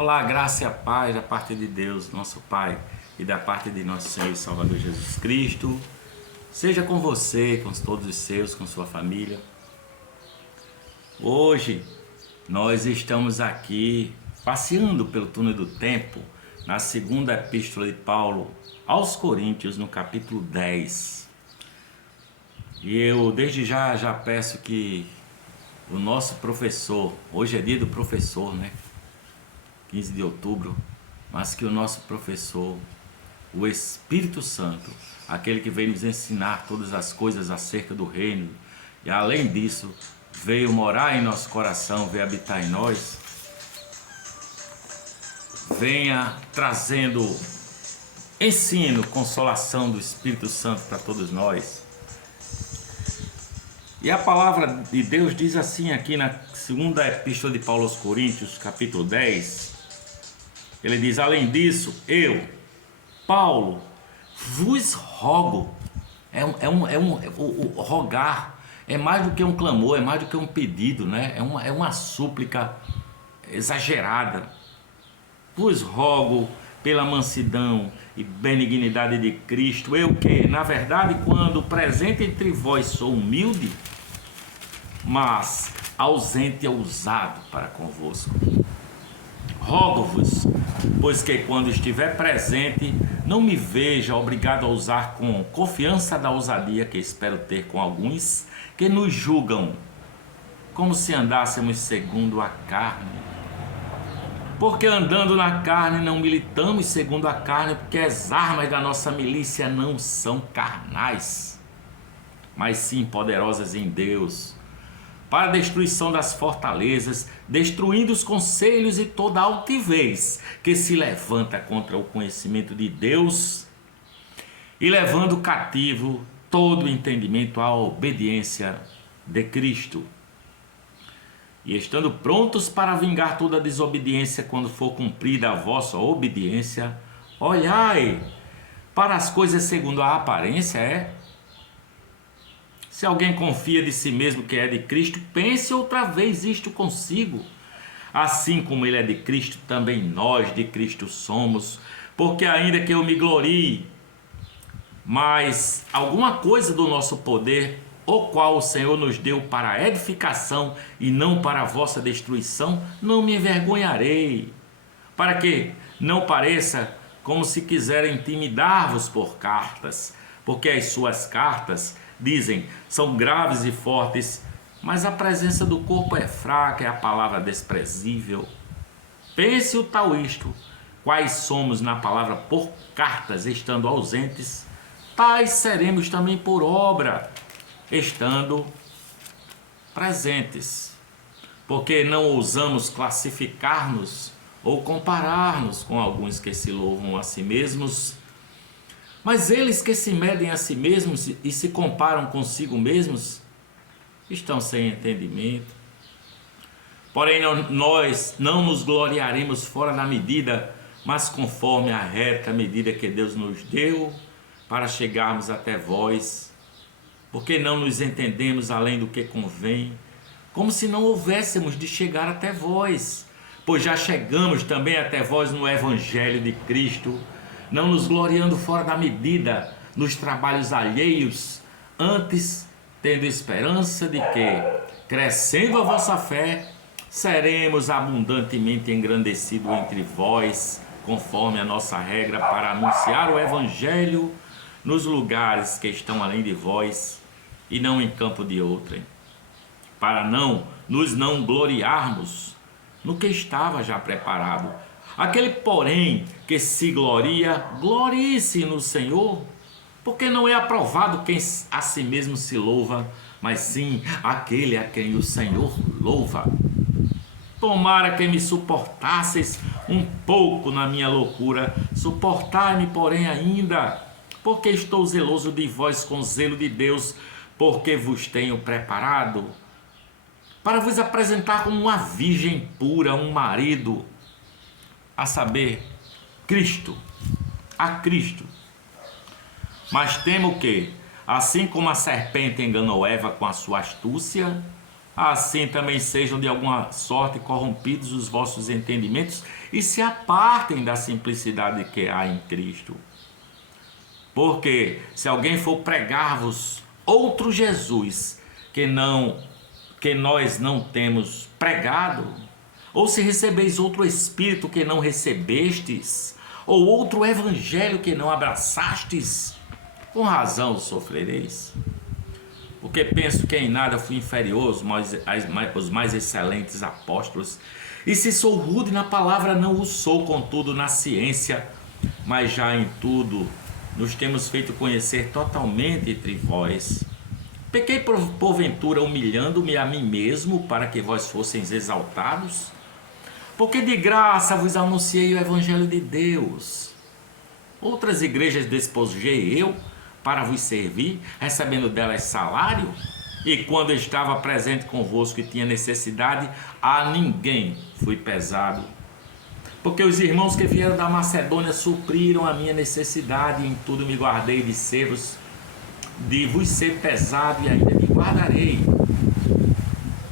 Olá, graça e a paz da parte de Deus, nosso Pai, e da parte de nosso Senhor e Salvador Jesus Cristo. Seja com você, com todos os seus, com sua família. Hoje nós estamos aqui passeando pelo túnel do tempo, na segunda epístola de Paulo aos Coríntios, no capítulo 10. E eu desde já peço que o nosso professor, hoje é dia do professor, né? 15 de outubro, mas que o nosso professor, o Espírito Santo, aquele que veio nos ensinar todas as coisas acerca do reino, e além disso, veio morar em nosso coração, veio habitar em nós, venha trazendo ensino, consolação do Espírito Santo para todos nós. E a palavra de Deus diz assim aqui na segunda epístola de Paulo aos Coríntios, capítulo 10, ele diz: além disso, eu, Paulo, vos rogo. O rogar é mais do que um clamor, é mais do que um pedido, né? É uma súplica exagerada. Vos rogo pela mansidão e benignidade de Cristo, eu que, na verdade, quando presente entre vós sou humilde, mas ausente e ousado para convosco. Rogo-vos, pois que quando estiver presente, não me veja obrigado a usar com confiança da ousadia que espero ter com alguns que nos julgam, como se andássemos segundo a carne. Porque andando na carne não militamos segundo a carne, porque as armas da nossa milícia não são carnais, mas sim poderosas em Deus, para a destruição das fortalezas, destruindo os conselhos e toda altivez que se levanta contra o conhecimento de Deus, e levando cativo todo o entendimento à obediência de Cristo. E estando prontos para vingar toda a desobediência quando for cumprida a vossa obediência, olhai para as coisas segundo a aparência, Se alguém confia de si mesmo que é de Cristo, pense outra vez isto consigo. Assim como ele é de Cristo, também nós de Cristo somos. Porque ainda que eu me glorie, mas alguma coisa do nosso poder, o qual o Senhor nos deu para a edificação e não para a vossa destruição, não me envergonharei, para que não pareça como se quiserem intimidar-vos por cartas, porque as suas cartas, dizem, são graves e fortes, mas a presença do corpo é fraca, é a palavra desprezível. Pense o tal isto, quais somos na palavra por cartas, estando ausentes, tais seremos também por obra, estando presentes. Porque não ousamos classificar-nos ou comparar-nos com alguns que se louvam a si mesmos, mas eles que se medem a si mesmos e se comparam consigo mesmos, estão sem entendimento. Porém, nós não nos gloriaremos fora da medida, mas conforme a reta medida que Deus nos deu, para chegarmos até vós, porque não nos entendemos além do que convém, como se não houvéssemos de chegar até vós, pois já chegamos também até vós no Evangelho de Cristo, não nos gloriando fora da medida nos trabalhos alheios, antes tendo esperança de que, crescendo a vossa fé, seremos abundantemente engrandecidos entre vós, conforme a nossa regra, para anunciar o Evangelho nos lugares que estão além de vós, e não em campo de outrem, para nos não gloriarmos no que estava já preparado. Aquele, porém, que se gloria, glorie-se no Senhor, porque não é aprovado quem a si mesmo se louva, mas sim aquele a quem o Senhor louva. Tomara que me suportasseis um pouco na minha loucura, suportai-me, porém, ainda, porque estou zeloso de vós com zelo de Deus, porque vos tenho preparado para vos apresentar como uma virgem pura, um marido, a saber, Cristo, a Cristo. Mas temo que, assim como a serpente enganou Eva com a sua astúcia, assim também sejam de alguma sorte corrompidos os vossos entendimentos e se apartem da simplicidade que há em Cristo. Porque se alguém for pregar-vos outro Jesus que nós não temos pregado, ou se recebeis outro Espírito que não recebestes, ou outro Evangelho que não abraçastes, com razão sofrereis. Porque penso que em nada fui inferior aos mais excelentes apóstolos, e se sou rude na palavra, não o sou, contudo, na ciência, mas já em tudo nos temos feito conhecer totalmente entre vós. Pequei porventura humilhando-me a mim mesmo para que vós fosseis exaltados? Porque de graça vos anunciei o Evangelho de Deus. Outras igrejas despojei eu para vos servir, recebendo delas salário? E quando estava presente convosco e tinha necessidade, a ninguém fui pesado. Porque os irmãos que vieram da Macedônia supriram a minha necessidade, e em tudo me guardei de vos ser pesado, e ainda me guardarei.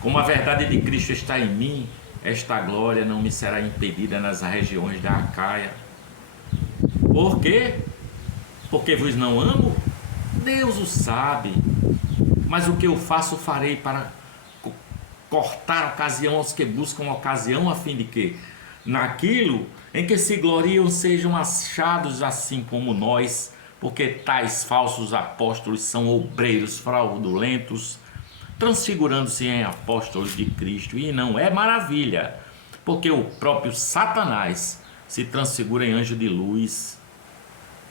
Como a verdade de Cristo está em mim, esta glória não me será impedida nas regiões da Acaia. Por quê? Porque vos não amo? Deus o sabe. Mas o que eu faço, farei para cortar ocasião aos que buscam ocasião, a fim de que, naquilo em que se gloriam, sejam achados assim como nós, porque tais falsos apóstolos são obreiros fraudulentos, transfigurando-se em apóstolos de Cristo. E não é maravilha, porque o próprio Satanás se transfigura em anjo de luz.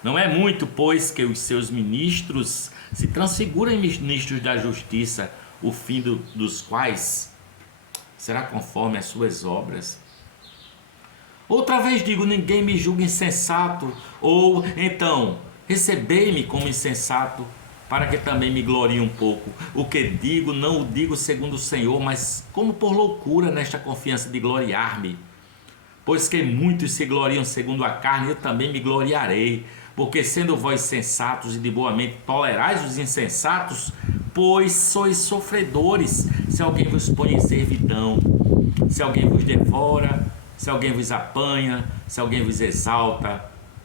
Não é muito, pois, que os seus ministros se transfiguram em ministros da justiça, o fim dos quais será conforme as suas obras. Outra vez digo, ninguém me julgue insensato, ou então, recebei-me como insensato, para que também me glorie um pouco. O que digo, não o digo segundo o Senhor, mas como por loucura, nesta confiança de gloriar-me. Pois que muitos se gloriam segundo a carne, eu também me gloriarei. Porque sendo vós sensatos e de boa mente tolerais os insensatos, pois sois sofredores, se alguém vos põe em servidão, se alguém vos devora, se alguém vos apanha, se alguém vos exalta,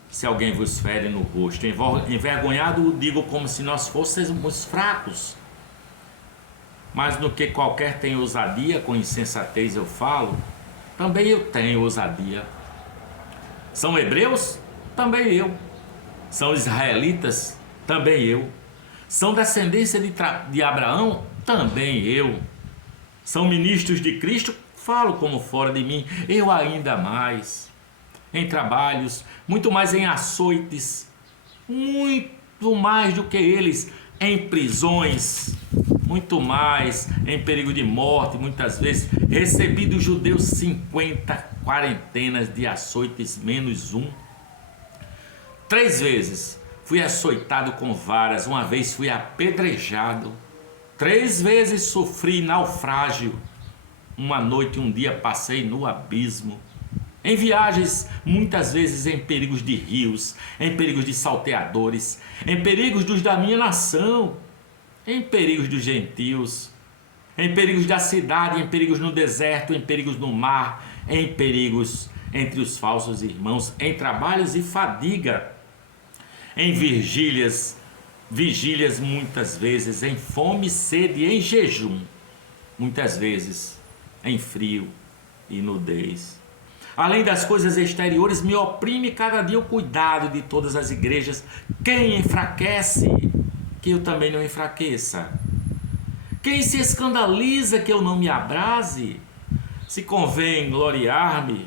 se alguém vos fere no rosto. Envergonhado o digo como se nós fôssemos fracos. Mas no que qualquer tem ousadia, com insensatez eu falo, também eu tenho ousadia. São hebreus? Também eu. São israelitas? Também eu. São descendência de Abraão? Também eu. São ministros de Cristo? Falo como fora de mim, eu ainda mais. Em trabalhos, muito mais em açoites, muito mais do que eles, em prisões, muito mais em perigo de morte, muitas vezes. Recebi dos judeus 50 quarentenas de açoites, menos um. 3 vezes fui açoitado com varas, uma vez fui apedrejado, 3 vezes sofri naufrágio, uma noite e um dia passei no abismo. Em viagens, muitas vezes em perigos de rios, em perigos de salteadores, em perigos dos da minha nação, em perigos dos gentios, em perigos da cidade, em perigos no deserto, em perigos no mar, em perigos entre os falsos irmãos, em trabalhos e fadiga, em vigílias muitas vezes, em fome, sede, em jejum, muitas vezes em frio e nudez. Além das coisas exteriores, me oprime cada dia o cuidado de todas as igrejas. Quem enfraquece, que eu também não enfraqueça. Quem se escandaliza, que eu não me abrase. Se convém gloriar-me,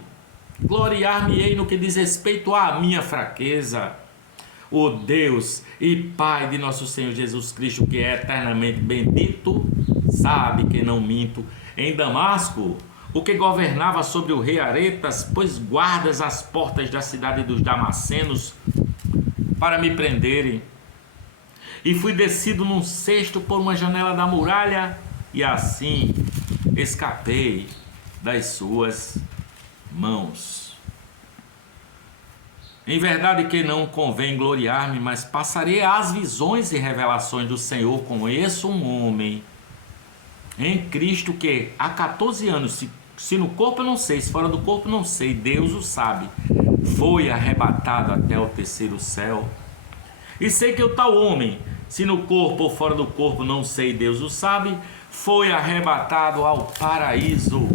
gloriar-me-ei no que diz respeito à minha fraqueza. O Deus e Pai de nosso Senhor Jesus Cristo, que é eternamente bendito, sabe que não minto. Em Damasco, o que governava sobre o rei Aretas, pôs guardas às portas da cidade dos Damascenos para me prenderem. E fui descido num cesto por uma janela da muralha, e assim escapei das suas mãos. Em verdade que não convém gloriar-me, mas passarei às visões e revelações do Senhor. Conheço um homem em Cristo, que há 14 anos, se no corpo eu não sei, se fora do corpo não sei, Deus o sabe, foi arrebatado até o terceiro céu. E sei que o tal homem, se no corpo ou fora do corpo não sei, Deus o sabe, foi arrebatado ao paraíso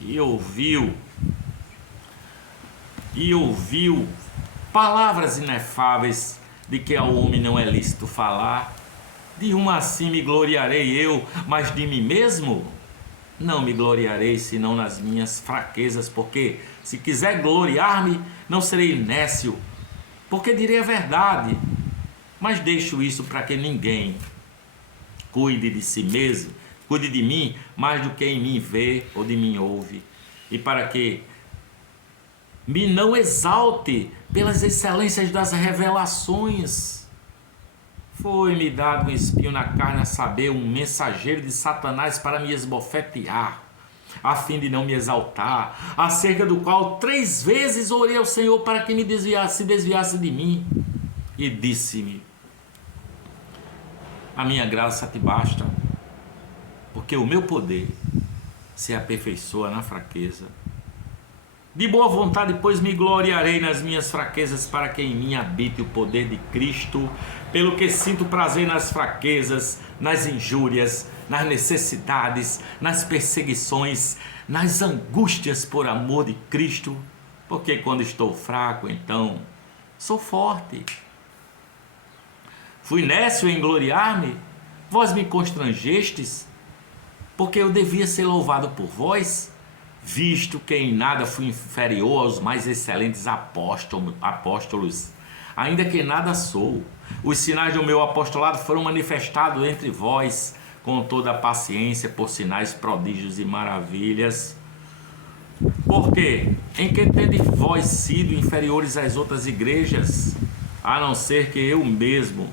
e ouviu palavras inefáveis de que ao homem não é lícito falar. De uma assim me gloriarei eu, mas de mim mesmo não me gloriarei, senão nas minhas fraquezas, porque se quiser gloriar-me, não serei nécio, porque direi a verdade, mas deixo isso para que ninguém cuide de si mesmo, cuide de mim mais do que em mim vê ou de mim ouve, e para que me não exalte pelas excelências das revelações. Foi-me dado um espinho na carne, a saber, um mensageiro de Satanás para me esbofetear, a fim de não me exaltar, acerca do qual 3 vezes orei ao Senhor para que me se desviasse de mim. E disse-me: a minha graça te basta, porque o meu poder se aperfeiçoa na fraqueza. De boa vontade, pois, me gloriarei nas minhas fraquezas, para que em mim habite o poder de Cristo, pelo que sinto prazer nas fraquezas, nas injúrias, nas necessidades, nas perseguições, nas angústias por amor de Cristo, porque quando estou fraco, então sou forte. Fui nécio em gloriar-me, vós me constrangestes, porque eu devia ser louvado por vós, visto que em nada fui inferior aos mais excelentes apóstolos, ainda que nada sou. Os sinais do meu apostolado foram manifestados entre vós, com toda a paciência, por sinais, prodígios e maravilhas. Porque, em que tendes vós sido inferiores às outras igrejas, a não ser que eu mesmo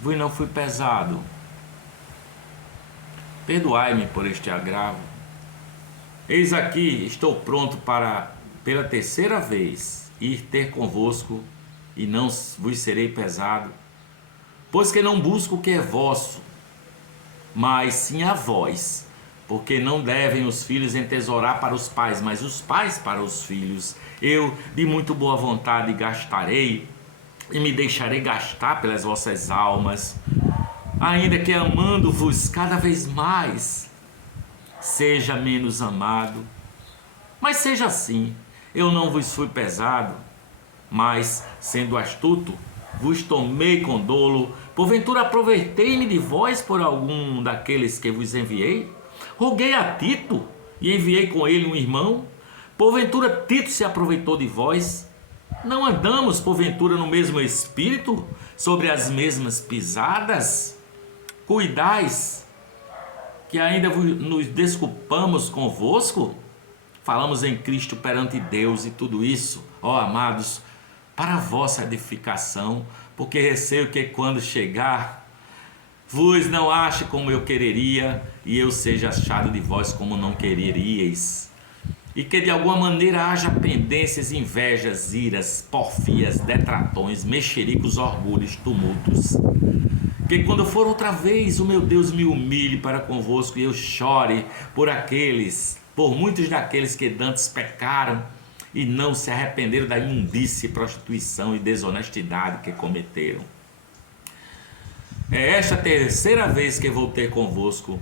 vos não fui pesado? Perdoai-me por este agravo. Eis aqui, estou pronto para, pela 3ª vez, ir ter convosco, e não vos serei pesado, pois que não busco o que é vosso, mas sim a vós, porque não devem os filhos entesourar para os pais, mas os pais para os filhos. Eu, de muito boa vontade, gastarei, e me deixarei gastar pelas vossas almas, ainda que amando-vos cada vez mais, seja menos amado. Mas seja assim, eu não vos fui pesado, mas, sendo astuto, vos tomei com dolo. Porventura aproveitei-me de vós por algum daqueles que vos enviei? Roguei a Tito e enviei com ele um irmão. Porventura Tito se aproveitou de vós? Não andamos, porventura, no mesmo espírito, sobre as mesmas pisadas? Cuidais que ainda nos desculpamos convosco? Falamos em Cristo perante Deus, e tudo isso, ó amados, para a vossa edificação, porque receio que quando chegar, vos não ache como eu quereria, e eu seja achado de vós como não quereríeis. E que de alguma maneira haja pendências, invejas, iras, porfias, detratões, mexericos, orgulhos, tumultos. Que quando for outra vez, o meu Deus me humilhe para convosco, e eu chore por muitos daqueles que dantes pecaram e não se arrependeram da imundície, prostituição e desonestidade que cometeram. É esta 3ª vez que vou ter convosco.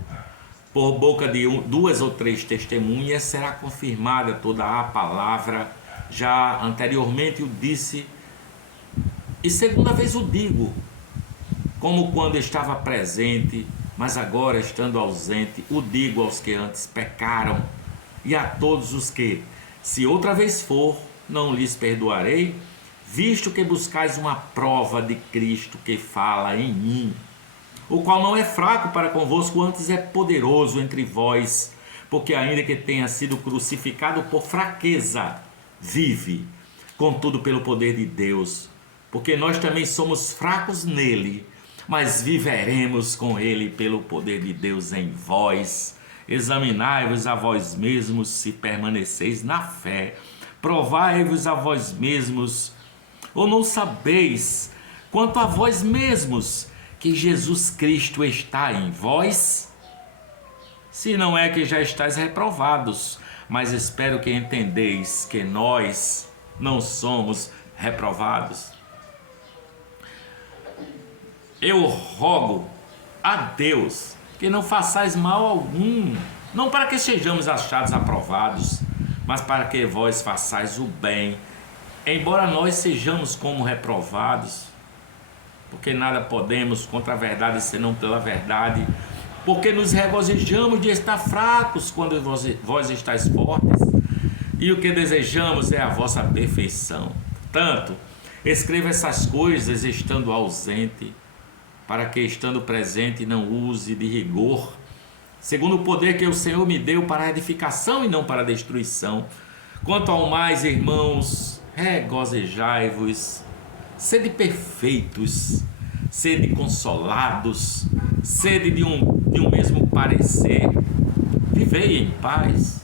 Por boca de 2 ou 3 testemunhas será confirmada toda a palavra. Já anteriormente o disse, e 2ª vez o digo, como quando estava presente, mas agora estando ausente, o digo aos que antes pecaram, e a todos os que, se outra vez for, não lhes perdoarei, visto que buscais uma prova de Cristo que fala em mim, o qual não é fraco para convosco, antes é poderoso entre vós, porque ainda que tenha sido crucificado por fraqueza, vive, contudo pelo poder de Deus, porque nós também somos fracos nele, mas viveremos com ele pelo poder de Deus em vós. Examinai-vos a vós mesmos se permaneceis na fé, provai-vos a vós mesmos, ou não sabeis quanto a vós mesmos que Jesus Cristo está em vós? se não é que já estáis reprovados, mas espero que entendeis que nós não somos reprovados. Eu rogo a Deus que não façais mal algum, não para que sejamos achados aprovados, mas para que vós façais o bem, embora nós sejamos como reprovados, porque nada podemos contra a verdade senão pela verdade, porque nos regozijamos de estar fracos quando vós estáis fortes, e o que desejamos é a vossa perfeição. Portanto, escreva essas coisas estando ausente, para que estando presente não use de rigor, segundo o poder que o Senhor me deu para a edificação e não para a destruição. Quanto ao mais, irmãos, regozijai-vos, sede perfeitos, sede consolados, sede de um mesmo parecer, vivei em paz,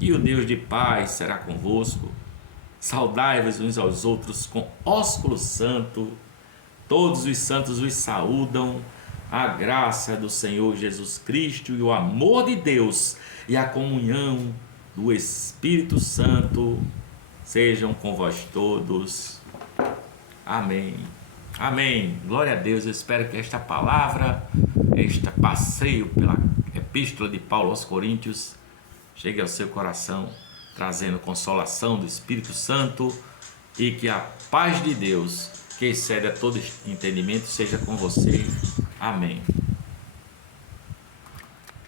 e o Deus de paz será convosco. Saudai-vos uns aos outros com ósculo santo. Todos os santos os saúdam. A graça do Senhor Jesus Cristo e o amor de Deus e a comunhão do Espírito Santo sejam com vós todos. Amém. Amém. Glória a Deus. Eu espero que esta palavra, este passeio pela Epístola de Paulo aos Coríntios, chegue ao seu coração, trazendo consolação do Espírito Santo, e que a paz de Deus, que excede a todo entendimento, seja com você. Amém.